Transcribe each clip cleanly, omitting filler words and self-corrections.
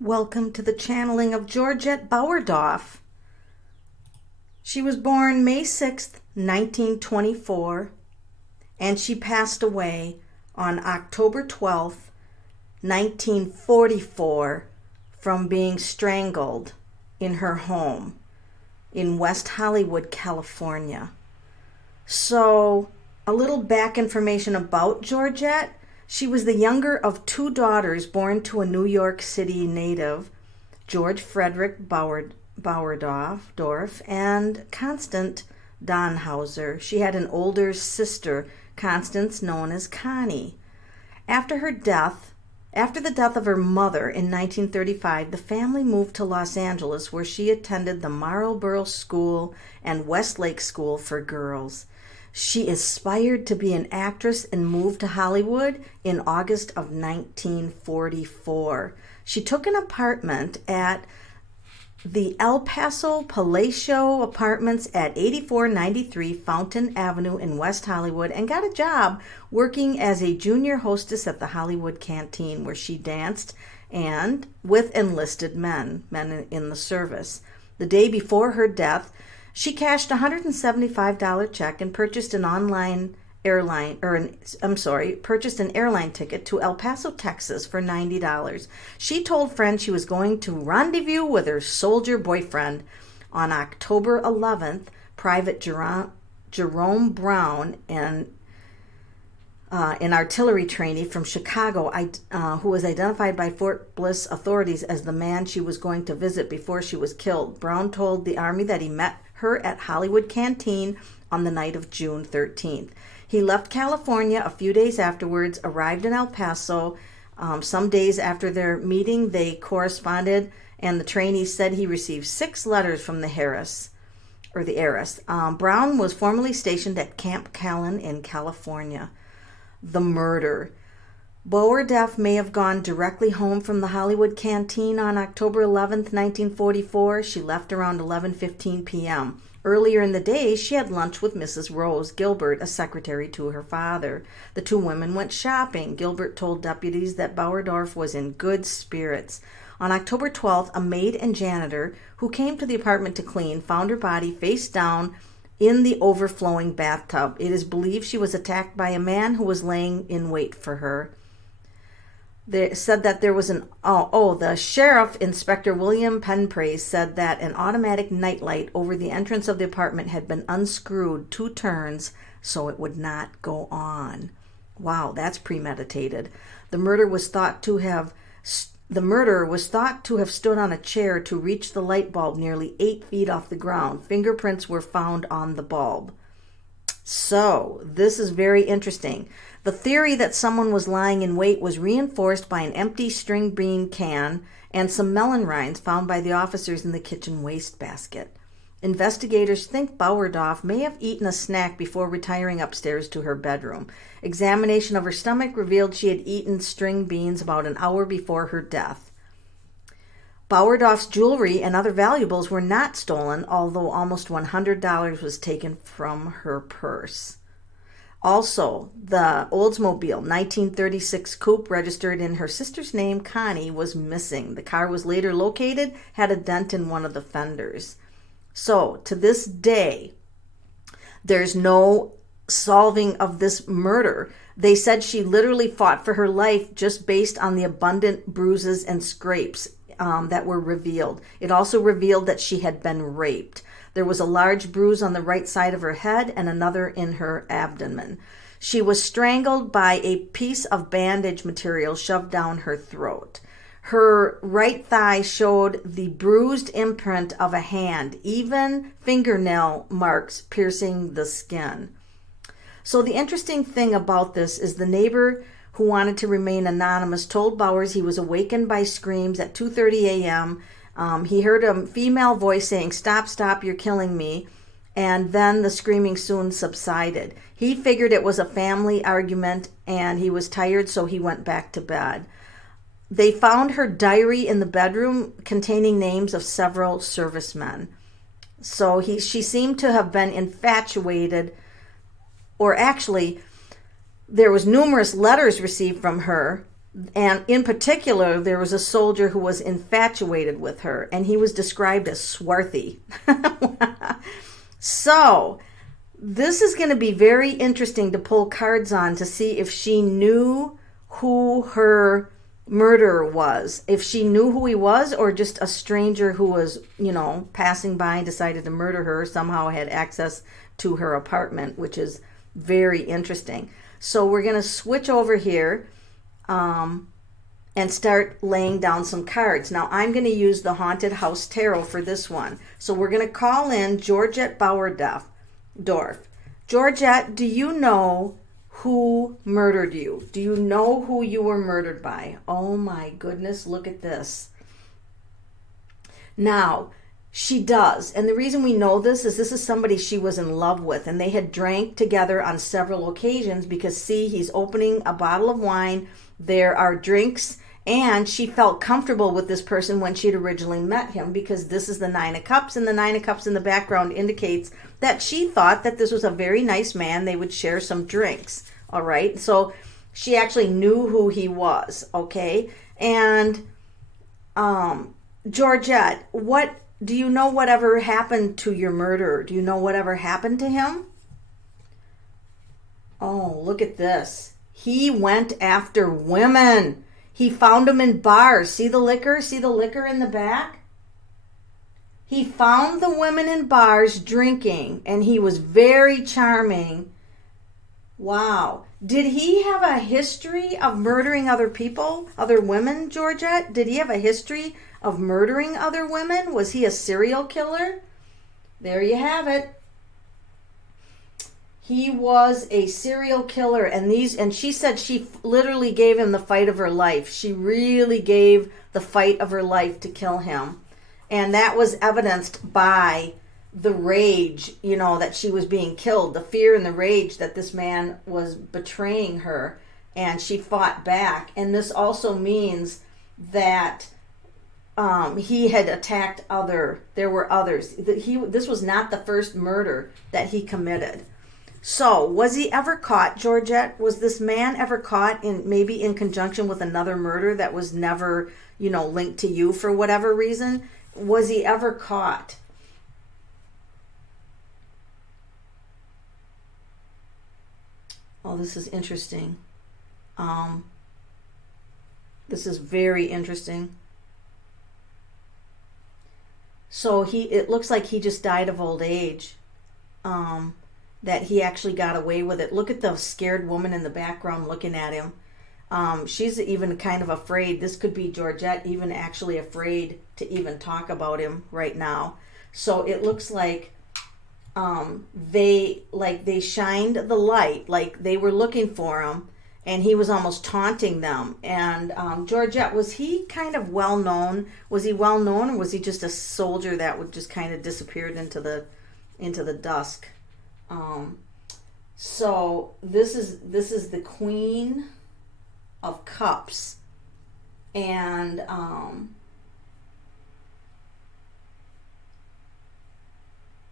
Welcome to the channeling of Georgette Bauerdorf. She was born May 6th, 1924, and she passed away on October 12th, 1944, from being strangled in her home in West Hollywood, California. So, a little back information about Georgette. She was the younger of two daughters born to a New York City native, George Frederick Bauerdorf, and Constance Donhauser. She had an older sister, Constance, known as Connie. After the death of her mother in 1935, the family moved to Los Angeles, where she attended the Marlboro School and Westlake School for Girls. She aspired to be an actress and moved to Hollywood in August of 1944. She took an apartment at the El Paso Palacio Apartments at 8493 Fountain Avenue in West Hollywood and got a job working as a junior hostess at the Hollywood Canteen, where she danced and with enlisted men in the service. The day before her death, she cashed a $175 check and purchased an airline ticket to El Paso, Texas for $90. She told friends she was going to rendezvous with her soldier boyfriend. On October 11th, Private Jerome Brown, an artillery trainee from Chicago, who was identified by Fort Bliss authorities as the man she was going to visit before she was killed. Brown told the Army that he met her at Hollywood Canteen on the night of June 13th. He left California a few days afterwards, arrived in El Paso. Some days after their meeting, they corresponded, and the trainee said he received 6 letters from the heiress. Brown was formerly stationed at Camp Callan in California. The murder. Bauerdorf may have gone directly home from the Hollywood Canteen on October 11th, 1944. She left around 11:15 p.m. Earlier in the day, she had lunch with Mrs. Rose Gilbert, a secretary to her father. The two women went shopping. Gilbert told deputies that Bauerdorf was in good spirits. On October 12th, a maid and janitor who came to the apartment to clean found her body face down in the overflowing bathtub. It is believed she was attacked by a man who was laying in wait for her. They said that there was the sheriff, Inspector William Penpraise, said that an automatic nightlight over the entrance of the apartment had been unscrewed 2 turns so it would not go on. Wow, that's premeditated. The murderer was thought to have stood on a chair to reach the light bulb nearly 8 feet off the ground. Fingerprints were found on the bulb. So, this is very interesting. The theory that someone was lying in wait was reinforced by an empty string bean can and some melon rinds found by the officers in the kitchen wastebasket. Investigators think Bauerdorf may have eaten a snack before retiring upstairs to her bedroom. Examination of her stomach revealed she had eaten string beans about an hour before her death. Bauerdorf's jewelry and other valuables were not stolen, although almost $100 was taken from her purse. Also, the Oldsmobile 1936 coupe registered in her sister's name, Connie, was missing. The car was later located, had a dent in one of the fenders. So, to this day, there's no solving of this murder. They said she literally fought for her life just based on the abundant bruises and scrapes that were revealed. It also revealed that she had been raped. There was a large bruise on the right side of her head and another in her abdomen. She was strangled by a piece of bandage material shoved down her throat. Her right thigh showed the bruised imprint of a hand, even fingernail marks piercing the skin. So the interesting thing about this is the neighbor who wanted to remain anonymous told Bowers he was awakened by screams at 2:30 a.m. He heard a female voice saying, "Stop, stop, you're killing me." And then the screaming soon subsided. He figured it was a family argument and he was tired, so he went back to bed. They found her diary in the bedroom containing names of several servicemen. So she seemed to have been infatuated, or actually, there was numerous letters received from her And in particular, there was a soldier who was infatuated with her, and he was described as swarthy. So, this is going to be very interesting to pull cards on to see if she knew who her murderer was. If she knew who he was, or just a stranger who was, passing by and decided to murder her, somehow had access to her apartment, which is very interesting. So we're going to switch over here and start laying down some cards. Now, I'm going to use the Haunted House Tarot for this one. So we're going to call in Georgette Bauerdorf. Georgette, do you know who murdered you? Do you know who you were murdered by? Oh my goodness, look at this. Now, she does. And the reason we know this is somebody she was in love with, and they had drank together on several occasions because, see, he's opening a bottle of wine. There are drinks, and she felt comfortable with this person when she'd originally met him, because this is the Nine of Cups, and the Nine of Cups in the background indicates that she thought that this was a very nice man. They would share some drinks, all right? So she actually knew who he was, okay? And Georgette, do you know whatever happened to your murderer? Do you know whatever happened to him? Oh, look at this. He went after women. He found them in bars. See the liquor? See the liquor in the back? He found the women in bars drinking, and he was very charming. Wow. Did he have a history of murdering other people, other women, Georgette? Did he have a history of murdering other women? Was he a serial killer? There you have it. He was a serial killer, and she said she literally gave him the fight of her life. She really gave the fight of her life to kill him. And that was evidenced by the rage, that she was being killed, the fear and the rage that this man was betraying her, and she fought back. And this also means that he had attacked there were others. This was not the first murder that he committed. So, was he ever caught, Georgette? Was this man ever caught maybe in conjunction with another murder that was never, linked to you for whatever reason? Was he ever caught? Oh, this is interesting. This is very interesting. So it looks like he just died of old age. That he actually got away with it. Look at the scared woman in the background looking at him. She's even kind of afraid. This could be Georgette even actually afraid to even talk about him right now. So it looks like they shined the light, like they were looking for him, and he was almost taunting them. And Georgette, was he kind of well known? Was he well known, or was he just a soldier that would just kind of disappeared into the dusk? So this is the Queen of Cups, and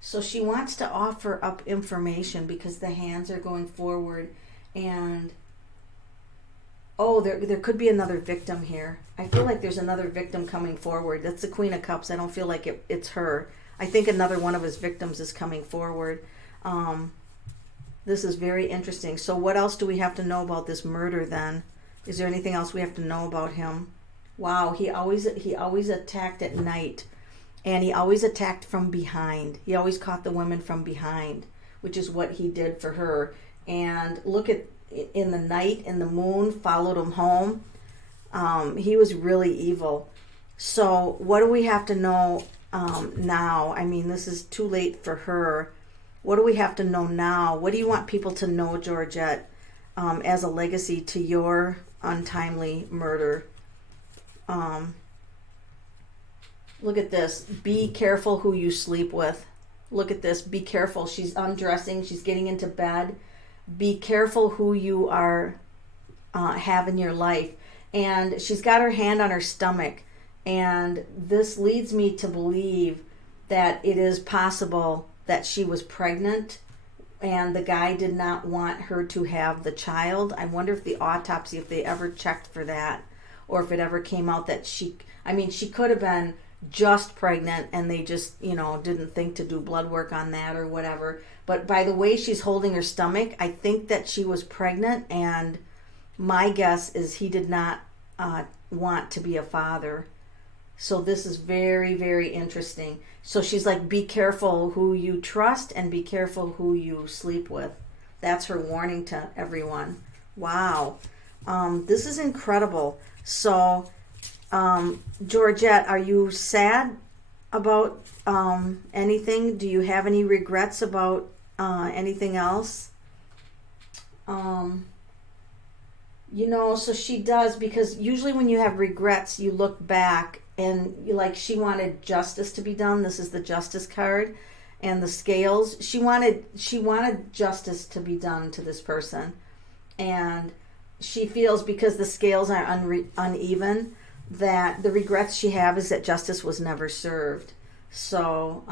so she wants to offer up information because the hands are going forward, and there could be another victim here. I feel like there's another victim coming forward. That's the Queen of Cups. I don't feel like it's her. I think another one of his victims is coming forward. This is very interesting. So what else do we have to know about this murder then? Is there anything else we have to know about him? Wow, he always attacked at night, and he always attacked from behind. He always caught the women from behind, which is what he did for her. And look at in the night, and the moon followed him home. He was really evil. So what do we have to know now? I mean, this is too late for her. What do we have to know now? What do you want people to know, Georgette, as a legacy to your untimely murder? Look at this. Be careful who you sleep with. Look at this. Be careful. She's undressing. She's getting into bed. Be careful who you are have in your life. And she's got her hand on her stomach. And this leads me to believe that it is possible that she was pregnant and the guy did not want her to have the child. I wonder if the autopsy, if they ever checked for that, or if it ever came out that she could have been just pregnant and they just, didn't think to do blood work on that or whatever. But by the way she's holding her stomach, I think that she was pregnant, and my guess is he did not want to be a father. So this is very, very interesting. So she's like, be careful who you trust and be careful who you sleep with. That's her warning to everyone. Wow. This is incredible. So, Georgette, are you sad about anything? Do you have any regrets about anything else? So she does, because usually when you have regrets, you look back and she wanted justice to be done. This is the justice card, and the scales. She wanted justice to be done to this person, and she feels, because the scales are uneven, that the regrets she have is that justice was never served. So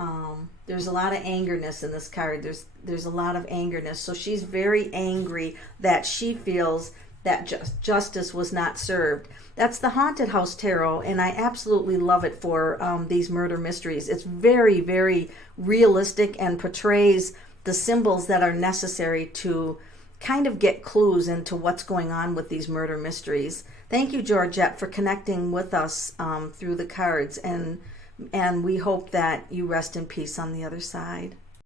there's a lot of angerness in this card. There's a lot of angerness. So she's very angry that she feels that justice was not served. That's the Haunted House Tarot, and I absolutely love it for these murder mysteries. It's very, very realistic and portrays the symbols that are necessary to kind of get clues into what's going on with these murder mysteries. Thank you, Georgette, for connecting with us through the cards, and we hope that you rest in peace on the other side.